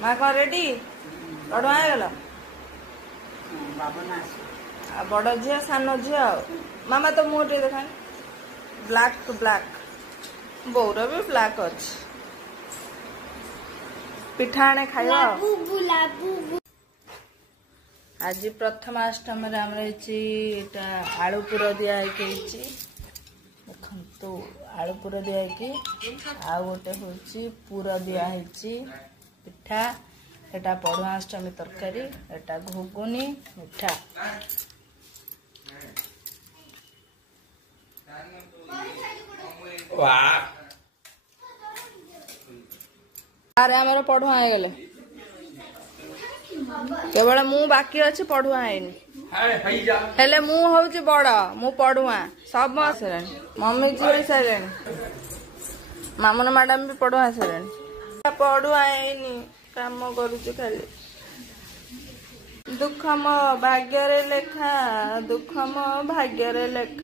माँ कौन रेडी पढ़ुआ गल बड़ झील सान झील मामा तो मुँह टे देखा ब्लैक टू ब्लैक बोर भी ब्लैक अच्छे पिठा आने खाई आज प्रथमाष्टम आलू पुर दिया देखो आलू पुर दिया आ गोटे हूँ पुर दिया पिठा एटा पढ़ुआष्टमी तरकारी एटा घुगुनी मिठा अरे आमर पढ़ुआ गले केवल मु बाकी अच्छी पढ़ुआ हेले मु हूँ बड़ मु पढ़ुआ सब सारे मम्मी जी हो सारे मामन मैडम भी पढ़ुआ सारे पढ़ुआ काम करुच खाली दुख मो भाग्य लेखा दुख मो भाग्य लेखा।